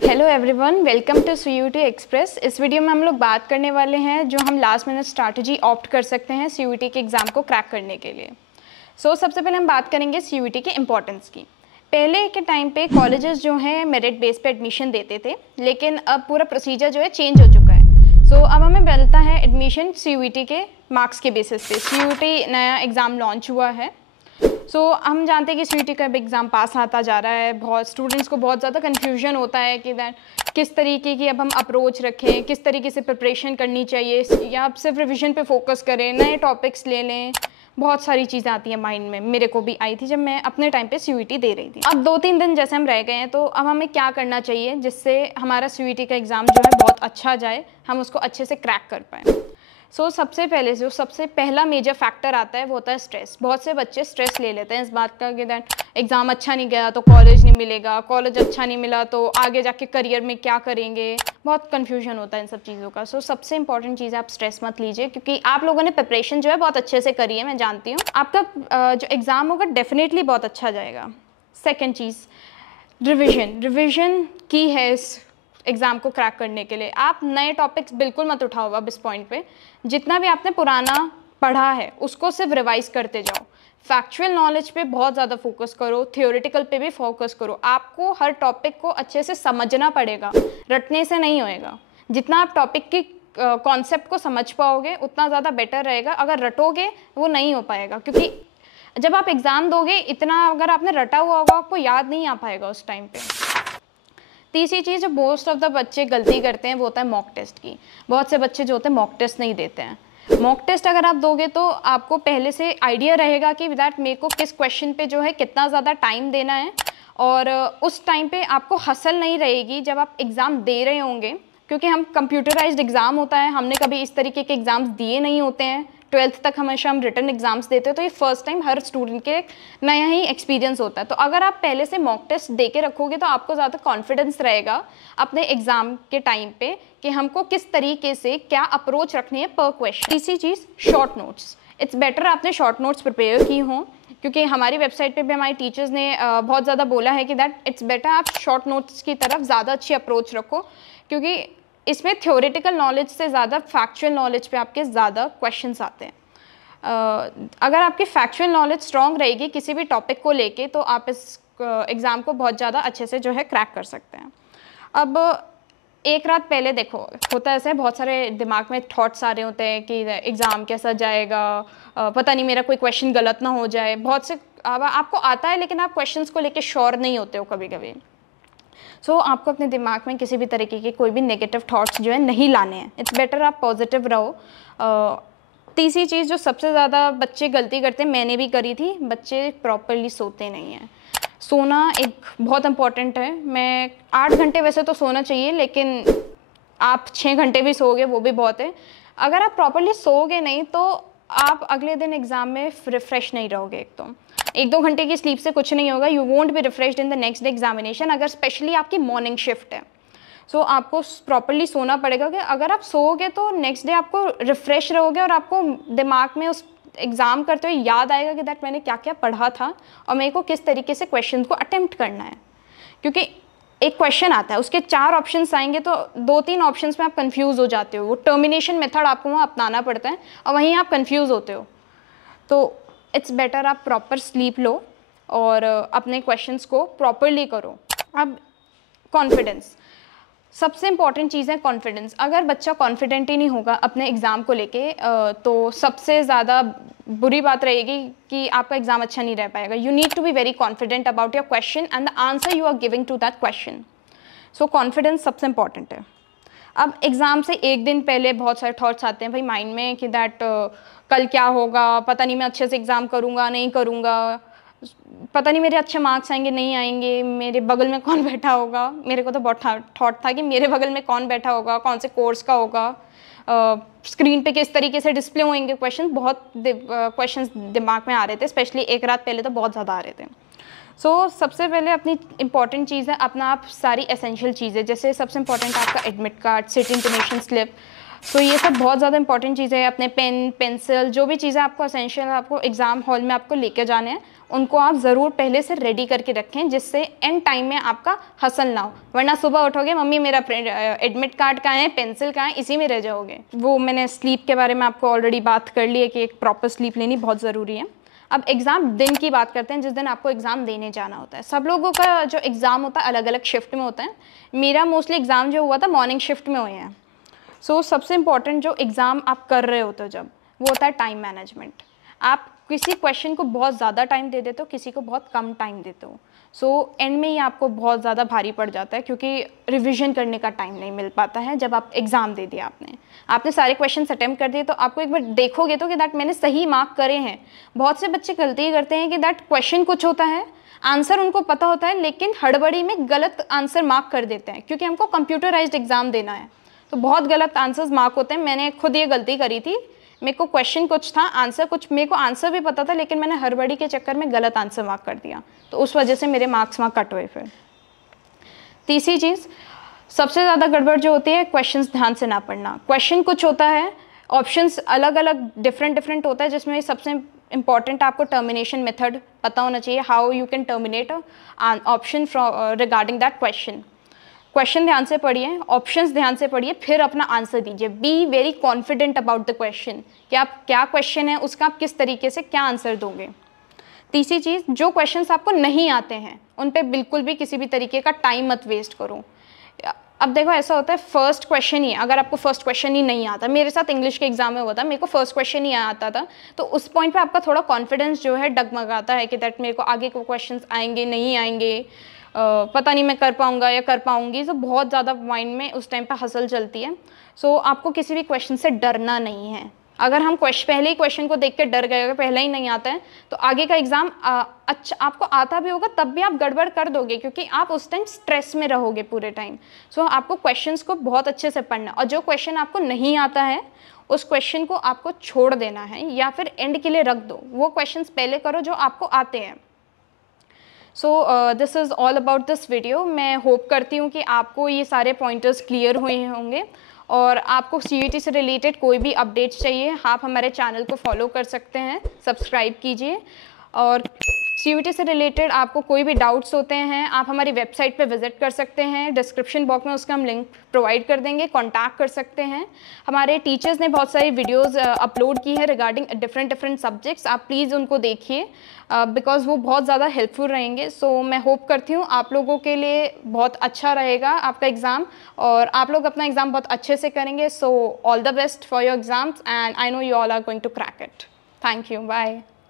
Hello everyone, welcome to CUET express. इस video में हम लोग बात करने वाले हैं जो हम लास्ट मिनट स्ट्रैटेजी ऑप्ट कर सकते हैं CUET के एग्ज़ाम को क्रैक करने के लिए। सबसे पहले हम बात करेंगे CUET के इम्पोर्टेंस की। पहले के टाइम पे कॉलेजेस जो हैं मेरिट बेस पे एडमिशन देते थे, लेकिन अब पूरा प्रोसीजर जो है चेंज हो चुका है। अब हमें मिलता है एडमिशन CUET के मार्क्स के बेसिस पे। CUET नया एग्ज़ाम लॉन्च हुआ है। हम जानते हैं कि CUET का एग्ज़ाम पास आता जा रहा है। बहुत स्टूडेंट्स को बहुत ज़्यादा कन्फ्यूजन होता है कि किस तरीके की अब हम अप्रोच रखें, किस तरीके से प्रिपरेशन करनी चाहिए, या आप सिर्फ रिवीजन पे फोकस करें, नए टॉपिक्स ले लें। बहुत सारी चीज़ें आती हैं माइंड में। मेरे को भी आई थी जब मैं अपने टाइम पे CUET दे रही थी। अब 2-3 दिन जैसे हम रह गए हैं, तो अब हमें क्या करना चाहिए जिससे हमारा CUET का एग्ज़ाम जो है बहुत अच्छा जाए, हम उसको अच्छे से क्रैक कर पाएँ। सबसे पहले जो सबसे पहला मेजर फैक्टर आता है वो होता है स्ट्रेस। बहुत से बच्चे स्ट्रेस ले लेते हैं इस बात का कि एग्ज़ाम अच्छा नहीं गया तो कॉलेज नहीं मिलेगा, कॉलेज अच्छा नहीं मिला तो आगे जाके करियर में क्या करेंगे। बहुत कन्फ्यूजन होता है इन सब चीज़ों का। सबसे इंपॉर्टेंट चीज़ है आप स्ट्रेस मत लीजिए, क्योंकि आप लोगों ने प्रिपरेशन जो है बहुत अच्छे से करी है, मैं जानती हूँ। आपका जो एग्ज़ाम होगा डेफिनेटली बहुत अच्छा जाएगा। सेकेंड चीज़, रिविज़न की है इस एग्ज़ाम को क्रैक करने के लिए। आप नए टॉपिक्स बिल्कुल मत उठाओ अब इस पॉइंट पे। जितना भी आपने पुराना पढ़ा है उसको सिर्फ रिवाइज करते जाओ। फैक्चुअल नॉलेज पे बहुत ज़्यादा फोकस करो, थियोरेटिकल पे भी फोकस करो। आपको हर टॉपिक को अच्छे से समझना पड़ेगा, रटने से नहीं होएगा। जितना आप टॉपिक की कॉन्सेप्ट को समझ पाओगे उतना ज़्यादा बेटर रहेगा। अगर रटोगे वो नहीं हो पाएगा, क्योंकि जब आप एग्ज़ाम दोगे इतना अगर आपने रटा हुआ होगा आपको याद नहीं आ पाएगा उस टाइम पे। तीसरी चीज़ जो मोस्ट ऑफ द बच्चे गलती करते हैं वो होता है मॉक टेस्ट की। बहुत से बच्चे जो होते हैं मॉक टेस्ट नहीं देते हैं। मॉक टेस्ट अगर आप दोगे तो आपको पहले से आइडिया रहेगा कि दैट मेरे को किस क्वेश्चन पे जो है कितना ज़्यादा टाइम देना है, और उस टाइम पे आपको हसल नहीं रहेगी जब आप एग्ज़ाम दे रहे होंगे, क्योंकि हम कंप्यूटराइज्ड एग्ज़ाम होता है, हमने कभी इस तरीके के एग्ज़ाम्स दिए नहीं होते हैं। 12th तक हमेशा हम रिटन एग्जाम्स देते हैं, तो ये फर्स्ट टाइम हर स्टूडेंट के नया ही एक्सपीरियंस होता है। तो अगर आप पहले से मॉक टेस्ट दे के रखोगे तो आपको ज़्यादा कॉन्फिडेंस रहेगा अपने एग्जाम के टाइम पे कि हमको किस तरीके से क्या अप्रोच रखनी है पर क्वेश्चन। तीसरी चीज़, शॉर्ट नोट्स। इट्स बेटर आपने शॉर्ट नोट्स प्रिपेयर की हों, क्योंकि हमारी वेबसाइट पे भी हमारी टीचर्स ने बहुत ज़्यादा बोला है कि दैट इट्स बेटर आप शॉर्ट नोट्स की तरफ ज़्यादा अच्छी अप्रोच रखो, क्योंकि इसमें थ्योरेटिकल नॉलेज से ज़्यादा फैक्चुअल नॉलेज पे आपके ज़्यादा क्वेश्चंस आते हैं। अगर आपकी फैक्चुअल नॉलेज स्ट्रॉन्ग रहेगी किसी भी टॉपिक को लेके, तो आप इस एग्ज़ाम को बहुत ज़्यादा अच्छे से जो है क्रैक कर सकते हैं। अब एक रात पहले देखो, होता ऐसा है, बहुत सारे दिमाग में थॉट्स आ रहे होते हैं कि एग्ज़ाम कैसा जाएगा, पता नहीं मेरा कोई क्वेश्चन गलत ना हो जाए। बहुत से आपको आता है लेकिन आप क्वेश्चंस को लेके श्योर नहीं होते हो कभी कभी। आपको अपने दिमाग में किसी भी तरीके के कोई भी नेगेटिव थॉट्स जो है नहीं लाने हैं। इट्स बेटर आप पॉजिटिव रहो। तीसरी चीज़ जो सबसे ज़्यादा बच्चे गलती करते हैं, मैंने भी करी थी, बच्चे प्रॉपरली सोते नहीं हैं। सोना एक बहुत इम्पॉर्टेंट है। मैं 8 घंटे वैसे तो सोना चाहिए, लेकिन आप 6 घंटे भी सोओगे वो भी बहुत है। अगर आप प्रॉपरली सोओगे नहीं तो आप अगले दिन एग्ज़ाम में रिफ़्रेश नहीं रहोगे। एक तो 1-2 घंटे की स्लीप से कुछ नहीं होगा। You won't be refreshed in the next day examination, अगर स्पेशली आपकी मॉर्निंग शिफ्ट है। आपको प्रॉपरली सोना पड़ेगा, कि अगर आप सोओगे तो नेक्स्ट डे आपको रिफ़्रेश रहोगे और आपको दिमाग में उस एग्ज़ाम करते हुए याद आएगा कि दैट मैंने क्या क्या पढ़ा था और मेरे को किस तरीके से क्वेश्चन को अटेम्प्ट करना है। क्योंकि एक क्वेश्चन आता है, उसके 4 ऑप्शंस आएंगे, तो 2-3 ऑप्शंस में आप कंफ्यूज हो जाते हो। वो टर्मिनेशन मेथड आपको वहाँ अपनाना पड़ता है और वहीं आप कंफ्यूज होते हो। तो इट्स बेटर आप प्रॉपर स्लीप लो और अपने क्वेश्चंस को प्रॉपरली करो। अब कॉन्फिडेंस, सबसे इंपॉर्टेंट चीज़ है कॉन्फिडेंस। अगर बच्चा कॉन्फिडेंट ही नहीं होगा अपने एग्ज़ाम को लेके, तो सबसे ज़्यादा बुरी बात रहेगी कि आपका एग्ज़ाम अच्छा नहीं रह पाएगा। You need to be very confident about your question and the answer you are giving to that question. Confidence सबसे इंपॉर्टेंट है। अब एग्ज़ाम से एक दिन पहले बहुत सारे थॉट्स आते हैं भाई माइंड में कि दैट कल क्या होगा, पता नहीं मैं अच्छे से एग्ज़ाम करूँगा नहीं करूँगा, पता नहीं मेरे अच्छे मार्क्स आएंगे नहीं आएंगे, मेरे बगल में कौन बैठा होगा। मेरे को तो बहुत थॉट था कि मेरे बगल में कौन बैठा होगा, कौन से कोर्स का होगा, स्क्रीन पे किस तरीके से डिस्प्ले होंगे क्वेश्चन। बहुत क्वेश्चंस दिमाग में आ रहे थे, स्पेशली एक रात पहले तो बहुत ज़्यादा आ रहे थे। सबसे पहले अपनी इंपॉर्टेंट चीज़ है अपना आप सारी एसेंशियल चीज़ें, जैसे सबसे इंपॉर्टेंट आपका admit card, city intimation slip. ये सब बहुत ज़्यादा इंपॉर्टेंट चीज़ें हैं। अपने पेन पेंसिल जो भी चीज़ें आपको एसेंशियल आपको एग्ज़ाम हॉल में आपको लेके जाने हैं उनको आप ज़रूर पहले से रेडी करके रखें, जिससे एंड टाइम में आपका हसल ना हो। वरना सुबह उठोगे, मम्मी मेरा एडमिट कार्ड कहाँ है, पेंसिल कहाँ है, इसी में रह जाओगे। वो मैंने स्लीप के बारे में आपको ऑलरेडी बात कर ली है कि एक प्रॉपर स्लीप लेनी बहुत ज़रूरी है। अब एग्ज़ाम दिन की बात करते हैं, जिस दिन आपको एग्ज़ाम देने जाना होता है। सब लोगों का जो एग्ज़ाम होता है अलग अलग शिफ्ट में होता है। मेरा मोस्टली एग्ज़ाम जो हुआ था मॉर्निंग शिफ्ट में हुए हैं। सो सबसे इम्पॉर्टेंट जो एग्ज़ाम आप कर रहे होते हो जब, वो होता है टाइम मैनेजमेंट। आप किसी क्वेश्चन को बहुत ज़्यादा टाइम दे देते हो, किसी को बहुत कम टाइम देते हो। सो एंड में ही आपको बहुत ज़्यादा भारी पड़ जाता है, क्योंकि रिवीजन करने का टाइम नहीं मिल पाता है। जब आप एग्ज़ाम दे दिया, आपने सारे क्वेश्चन अटेम्प्ट कर दिए, तो आपको एक बार देखोगे तो कि दैट मैंने सही मार्क करे हैं। बहुत से बच्चे गलती करते हैं कि दैट क्वेश्चन कुछ होता है, आंसर उनको पता होता है, लेकिन हड़बड़ी में गलत आंसर मार्क कर देते हैं, क्योंकि हमको कंप्यूटराइज्ड एग्ज़ाम देना है। तो बहुत गलत आंसर्स मार्क होते हैं। मैंने खुद ये गलती करी थी। मेरे को क्वेश्चन कुछ था, आंसर कुछ, मेरे को आंसर भी पता था, लेकिन मैंने हड़बड़ी के चक्कर में गलत आंसर मार्क कर दिया, तो उस वजह से मेरे मार्क्स वहाँ कट हुए। फिर तीसरी चीज़, सबसे ज़्यादा गड़बड़ जो होती है, क्वेश्चंस ध्यान से ना पढ़ना। क्वेश्चन कुछ होता है, ऑप्शंस अलग अलग डिफरेंट होता है, जिसमें सबसे इंपॉर्टेंट आपको टर्मिनेशन मेथड पता होना चाहिए, how you can terminate option regarding that question. Question ध्यान से पढ़िए, ऑप्शंस ध्यान से पढ़िए, फिर अपना आंसर दीजिए। B very confident about the question, कि आप क्या क्वेश्चन है उसका आप किस तरीके से क्या आंसर दोगे। तीसरी चीज़, जो क्वेश्चंस आपको नहीं आते हैं उन पे बिल्कुल भी किसी भी तरीके का टाइम मत वेस्ट करो। अब देखो ऐसा होता है, फर्स्ट क्वेश्चन ही, अगर आपको फर्स्ट क्वेश्चन ही नहीं आता, मेरे साथ इंग्लिश के एग्जाम में हुआ था, मेरे को फर्स्ट क्वेश्चन ही आता था, तो उस पॉइंट पे आपका थोड़ा कॉन्फिडेंस जो है डगमगाता है कि दैट मेरे को आगे को क्वेश्चंस आएंगे नहीं आएंगे, पता नहीं मैं कर पाऊंगा या कर पाऊंगी। तो बहुत ज़्यादा माइंड में उस टाइम पे हसल चलती है। सो आपको किसी भी क्वेश्चन से डरना नहीं है। अगर हम पहले ही क्वेश्चन को देख के डर गए, अगर पहले ही नहीं आता है, तो आगे का एग्ज़ाम अच्छा आपको आता भी होगा तब भी आप गड़बड़ कर दोगे, क्योंकि आप उस टाइम स्ट्रेस में रहोगे पूरे टाइम। सो आपको क्वेश्चंस को बहुत अच्छे से पढ़ना, और जो क्वेश्चन आपको नहीं आता है उस क्वेश्चन को आपको छोड़ देना है, या फिर एंड के लिए रख दो। वो क्वेश्चंस पहले करो जो आपको आते हैं। So this is all about this video. मैं होप करती हूँ कि आपको ये सारे पॉइंटर्स क्लियर हुए होंगे, और आपको CUET से रिलेटेड कोई भी अपडेट्स चाहिए, आप हमारे चैनल को फॉलो कर सकते हैं, सब्सक्राइब कीजिए। और CUET से रिलेटेड आपको कोई भी डाउट्स होते हैं, आप हमारी वेबसाइट पे विजिट कर सकते हैं, डिस्क्रिप्शन बॉक्स में उसका हम लिंक प्रोवाइड कर देंगे, कॉन्टैक्ट कर सकते हैं। हमारे टीचर्स ने बहुत सारी वीडियोस अपलोड की है रिगार्डिंग डिफरेंट सब्जेक्ट्स, आप प्लीज़ उनको देखिए, बिकॉज वो बहुत ज़्यादा हेल्पफुल रहेंगे। सो मैं होप करती हूँ आप लोगों के लिए बहुत अच्छा रहेगा आपका एग्ज़ाम, और आप लोग अपना एग्ज़ाम बहुत अच्छे से करेंगे। So all the best for your exams, and I know you all are going to crack it. Thank you, bye.